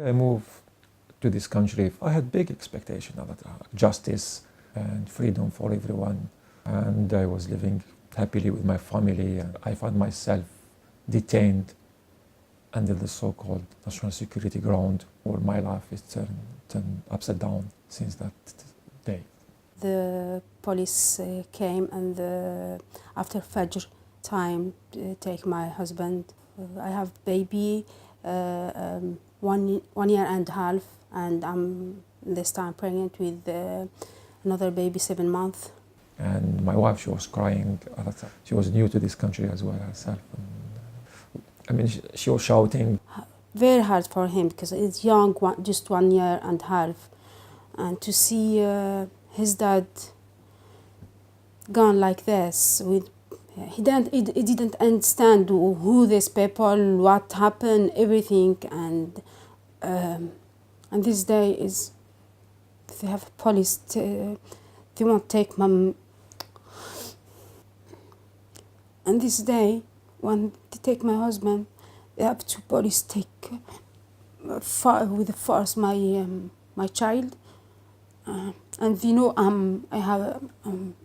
I moved to this country. I had big expectations of justice and freedom for everyone. And I was living happily with my family. And I found myself detained under the so-called national security ground, where my life is turned upside down since that day. The police came and after Fajr time take my husband. I have baby, 1 year and a half, and I'm this time pregnant with another baby, 7 months. And my wife, she was crying at that time. She was new to this country as well herself. And, I mean, she was shouting. Very hard for him because he's young, just 1 year and a half, and to see his dad gone like this with he didn't understand who these people, what happened, everything, and this day is they have police they won't take mom. And this day when they take my husband, they have two police take with force my child, and they know I'm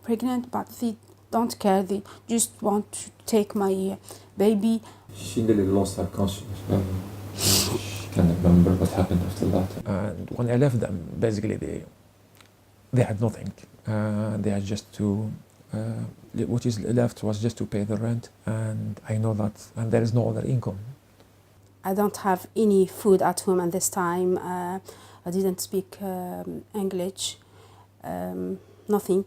pregnant, but they don't care. They just want to take my baby. She nearly lost her consciousness. She can't remember what happened after that. And when I left them, basically they had nothing. They had just to, what is left was just to pay the rent. And I know that, and there is no other income. I don't have any food at home at this time. I didn't speak English, nothing.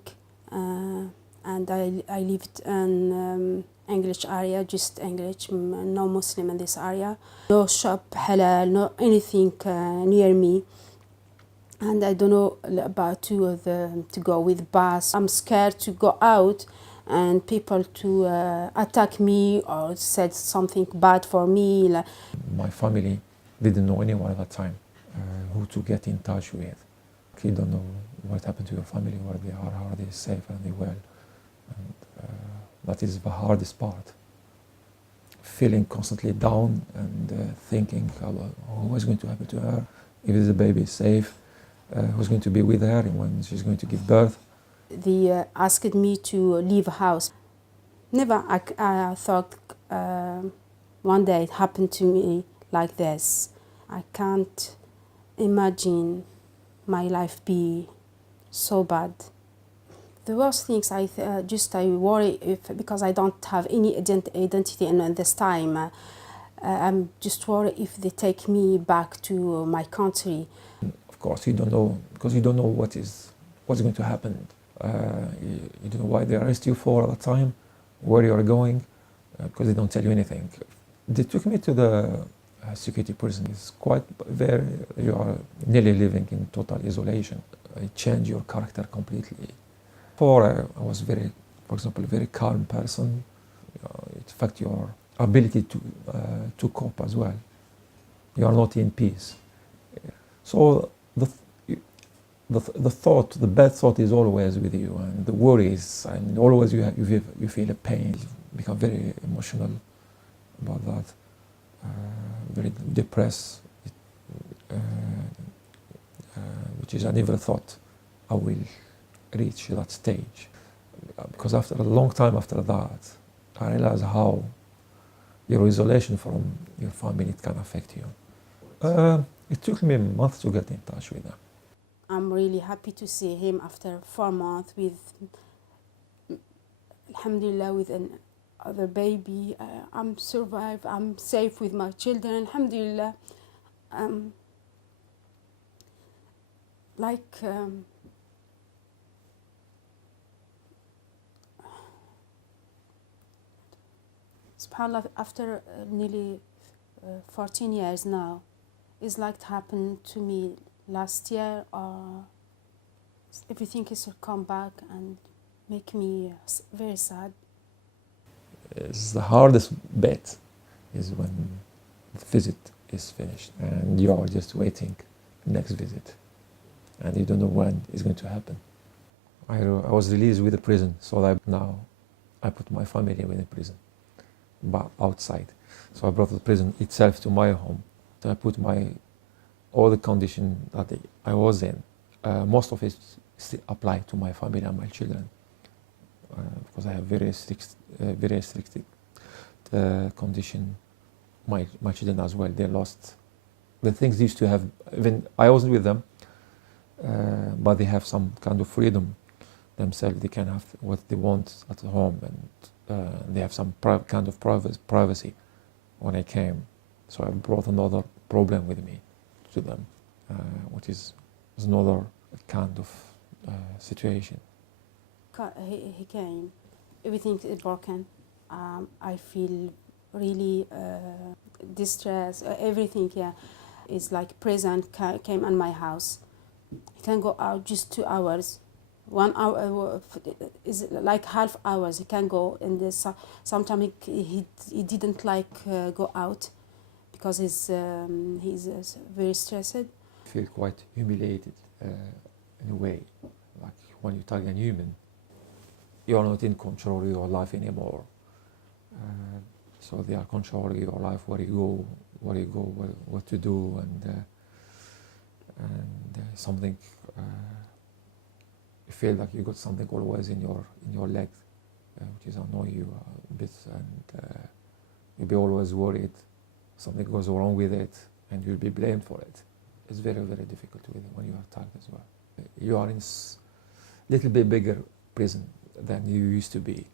And I lived in English area, just English, no Muslim in this area. No shop, halal, no anything near me. And I don't know about to go with bus. I'm scared to go out and people to attack me or said something bad for me. My family didn't know anyone at that time who to get in touch with. You don't know what happened to your family, where they are they safe, are they well? And that is the hardest part. Feeling constantly down and thinking about what is going to happen to her, if the baby is safe, who's going to be with her when she's going to give birth. They asked me to leave a house. Never I thought one day it happened to me like this. I can't imagine my life be so bad. The worst things I worry because I don't have any identity in this time. I'm just worried if they take me back to my country. Of course, you don't know, because you don't know what's going to happen. You don't know why they arrest you for at the time, where you are going, because they don't tell you anything. They took me to the security prison. It's quite very, you are nearly living in total isolation. It changes your character completely. Before I was for example, a very calm person. It affects your ability to cope as well. You are not in peace. So the thought, the bad thought is always with you, and the worries, and always you feel a pain. You become very emotional about that, very depressed, which is I never thought I will reach that stage. Because after a long time after that, I realized how your isolation from your family can affect you. It took me a month to get in touch with them. I'm really happy to see him after 4 months with, alhamdulillah, with another baby. I'm survived, I'm safe with my children, alhamdulillah. SubhanAllah, after nearly 14 years now, it's like it happened to me last year, or everything is to come back and make me very sad. It's the hardest bit is when the visit is finished and you are just waiting the next visit, and you don't know when it's going to happen. I was released with the prison, so that now I put my family in the prison, but outside. So I brought the prison itself to my home. So I put my all the condition that I was in, most of it still apply to my family and my children, because I have very restricted condition. My children as well, they lost the things they used to have. Even I wasn't with them, but they have some kind of freedom themselves. They can have what they want at home, and they have some kind of privacy when I came. So I brought another problem with me to them, which is another kind of situation. He came, everything is broken. I feel really distressed. Everything here is like prison came in my house. He can go out just 2 hours. 1 hour is like half hours. He can go, and sometimes he didn't like go out because he's very stressed. I feel quite humiliated in a way, like when you tag a human, you are not in control of your life anymore. So they are controlling your life, where you go, what to do, and something. You feel like you got something always in your leg, which is annoy you a bit, and you'll be always worried something goes wrong with it, and you'll be blamed for it. It's very, very difficult when you are tagged as well. You are in a little bit bigger prison than you used to be,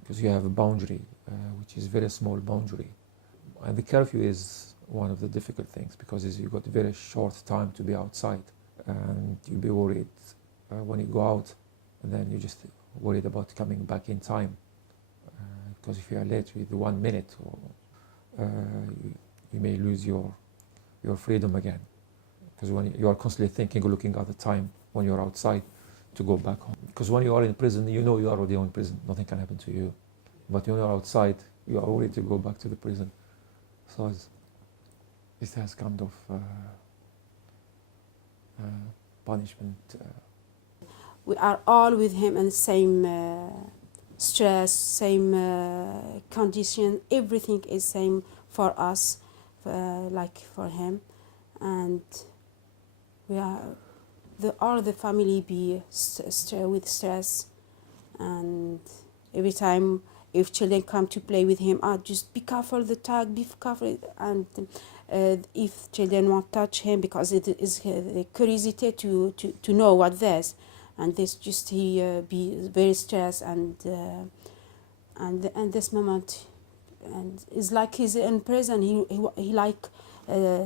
because you have a boundary, which is very small boundary. And the curfew is one of the difficult things, because you got very short time to be outside, and you'll be worried when you go out, and then you just worried about coming back in time, because if you are late with 1 minute, you may lose your freedom again, because when you are constantly thinking or looking at the time when you're outside to go back home. Because when you are in prison, you know you are already in prison, nothing can happen to you. But when you're outside, you are ready to go back to the prison. So it has kind of punishment. We are all with him in the same stress, same condition. Everything is same for us, like for him, and we are all the family be with stress, and every time if children come to play with him, just be careful the tag, be careful, and if children won't touch him, because it is a curiosity to know what this, and this just he be very stressed, and this moment, and it's like he's in prison. He like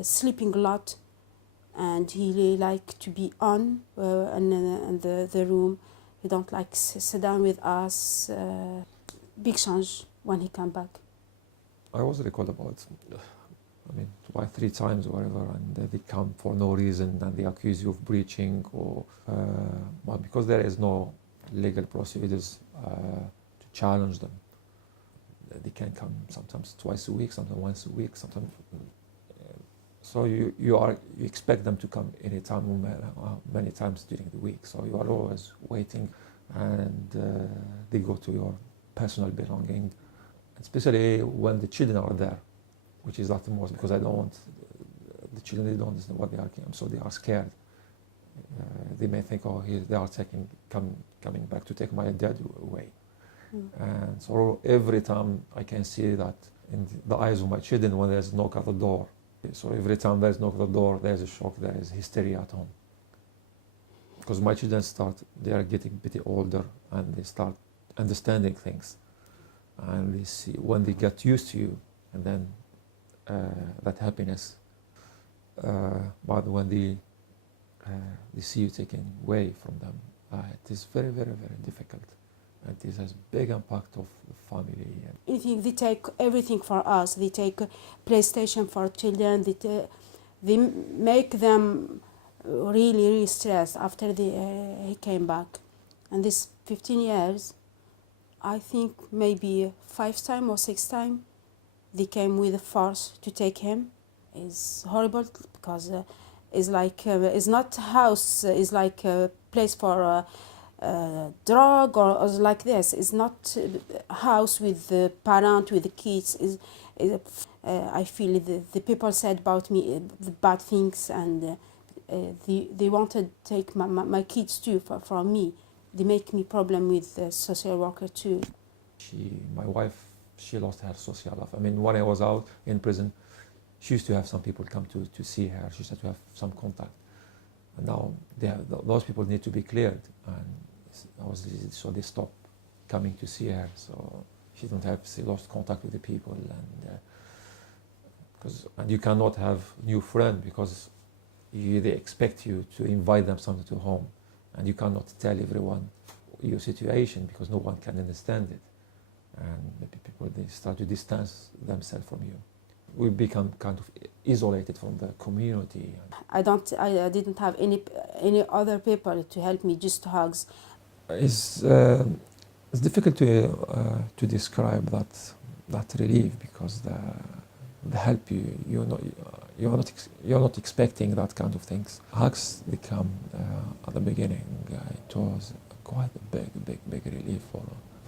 sleeping a lot, and he really like to be on in the room. He don't like sit down with us. Big change when he come back. I was recalled about, 3 times or whatever, and they come for no reason, and they accuse you of breaching, or because there is no legal procedures to challenge them. They can come sometimes twice a week, sometimes once a week, sometimes. So you expect them to come anytime, many times during the week. So you are always waiting, and they go to your personal belonging, especially when the children are there, which is not the most, because I don't want the children, they don't understand what they are, so they are scared. They may think, they are coming back to take my dad away. And so every time I can see that in the eyes of my children when there's a knock at the door. So every time there's a knock at the door, there's a shock, there is hysteria at home. Because my children they are getting a bit older, and they start understanding things. And they see, when they get used to you, and then that happiness, but when they see you taken away from them, it is very, very, very difficult. And this has big impact of the family. They take everything for us. They take PlayStation for children. They make them really, really stressed after he came back. And this 15 years, I think maybe 5 times or 6 times, they came with a force to take him. It's horrible, because it's like it's not a house. It's like a place for drug or like this. It's not a house with the parent, with the kids. I feel the people said about me the bad things, and they wanted to take my kids too from me. They make me problem with the social worker too. My wife, she lost her social life. I mean, when I was out in prison, she used to have some people come to see her. She used to have some contact. And now those people need to be cleared. And so they stopped coming to see her. So she lost contact with the people. And you cannot have new friend because they expect you to invite them something to home. And you cannot tell everyone your situation because no one can understand it. And maybe people, they start to distance themselves from you. We become kind of isolated from the community. I didn't have any other people to help me, just HHUGS. It's difficult to describe that relief because the help you're not expecting that kind of things. HHUGS, they come at the beginning. It was quite a big relief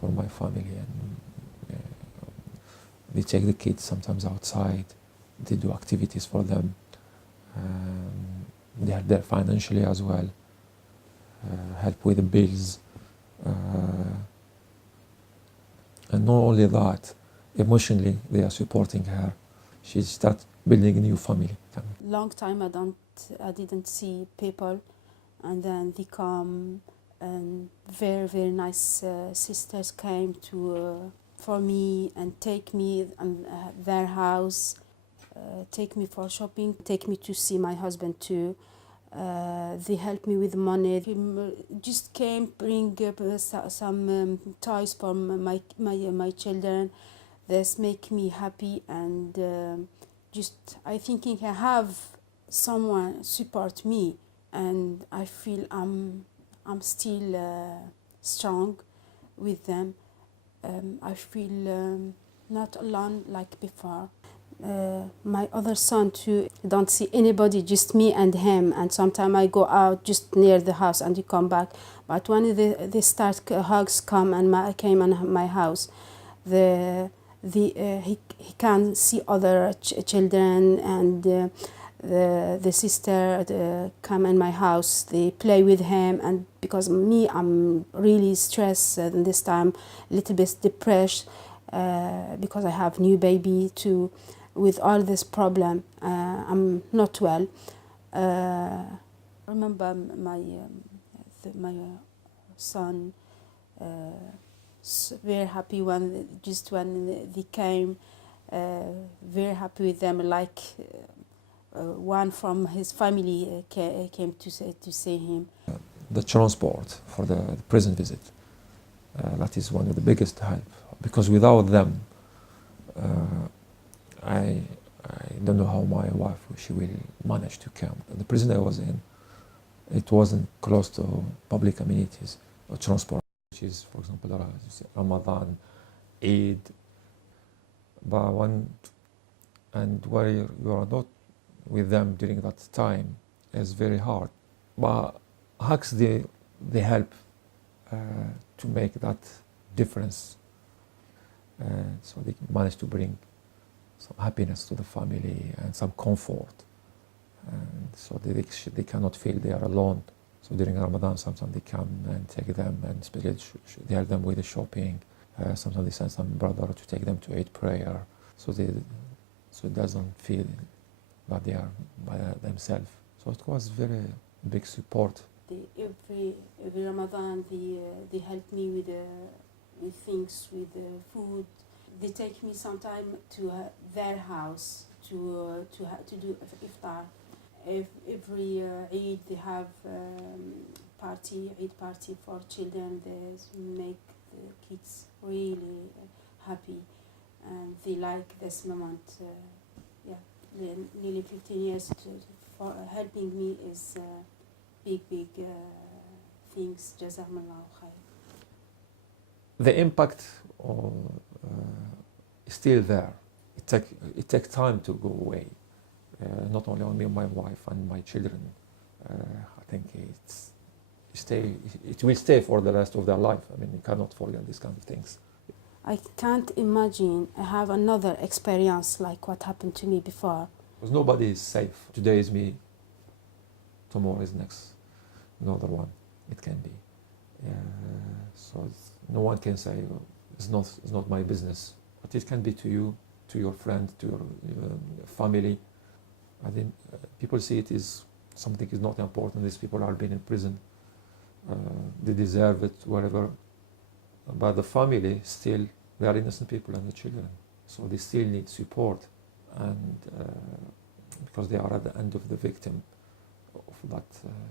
for my family, and they take the kids sometimes outside. They do activities for them. They are there financially as well. Help with the bills. And not only that, emotionally they are supporting her. She starts building a new family. Long time I didn't see people, and then they come, and very nice sisters came to for me and take me and their house, take me for shopping, take me to see my husband too. They helped me with money. He just came bring some toys for my children. This make me happy, and just I thinking I have someone support me, and I feel I'm still strong with them. I feel not alone like before. My other son too, don't see anybody, just me and him, and sometimes I go out just near the house and he come back. But when they start HHUGS come and came in my house, he can see other children, and the sister come in my house, they play with him, and because me, I'm really stressed this time, a little bit depressed because I have new baby too. With all this problem, I'm not well. I remember my son very happy when they came, very happy with them, like one from his family came to see him. The transport for the prison visit, that is one of the biggest help, because without them, I don't know how my wife, she will manage to come. The prison I was in, it wasn't close to public amenities or transport, which is, for example, Ramadan, Eid, and where you are not with them during that time is very hard. But HHUGS, they help to make that difference. So they manage to bring some happiness to the family and some comfort. And so they cannot feel they are alone. So during Ramadan, sometimes they come and take them, and especially they help them with the shopping. Sometimes they send some brother to take them to Eid prayer. So it doesn't feel that they are by themselves. So it was very big support. Every Ramadan, they help me with things, with food. They take me sometime to their house to do iftar. Every Eid they have Eid party for children. They make the kids really happy, and they like this moment. Nearly 15 years for helping me is big things. Jazakumullahu khair. The impact is still there. It takes time to go away. Not only on me, my wife and my children. I think it will stay for the rest of their life. I mean, you cannot forget these kind of things. I can't imagine I have another experience like what happened to me before. Because nobody is safe. Today is me, tomorrow is next, another one. It can be. So no one can say, oh, it's not my business. But it can be to you, to your friend, to your family. I think people see it as something is not important. These people are being in prison. They deserve it, whatever. But the family still, they are innocent people and the children. So they still need support. And because they are at the end of the victim of that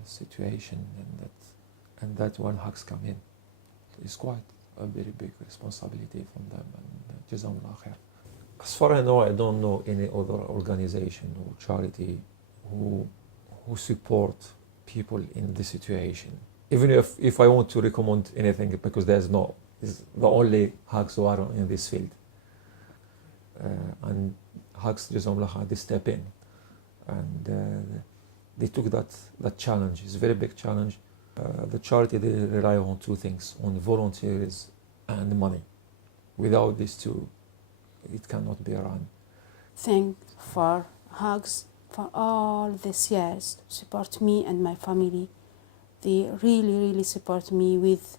situation, and that when HUGS come in, it's quite a very big responsibility from them. And Jazakumullah khair. As far as I know, I don't know any other organization or charity who support people in this situation. Even if I want to recommend anything, because it's the only HUGS who are in this field. And HUGS, Jazakumullah, they step in. And they took that challenge. It's a very big challenge. The charity, they rely on two things, on volunteers and money. Without these two, it cannot be run. Thank for HUGS for all these years, support me and my family. They really support me with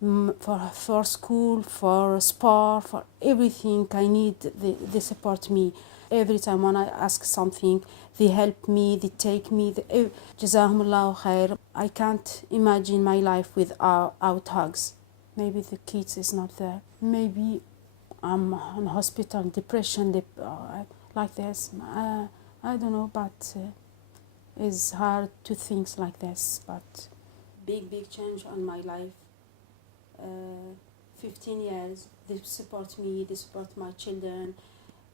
for school, for sport, for everything I need. They support me. Every time when I ask something, they help me, they take me. Jazakumullah khair. I can't imagine my life without HUGS. Maybe the kids is not there. Maybe I'm in hospital, depression, like this. I don't know, but it's hard to think like this. But big change on my life. 15 years, they support me, they support my children,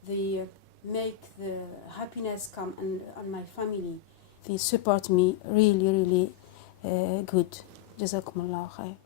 they make the happiness come on my family. They support me really good. Jazakumullah khair.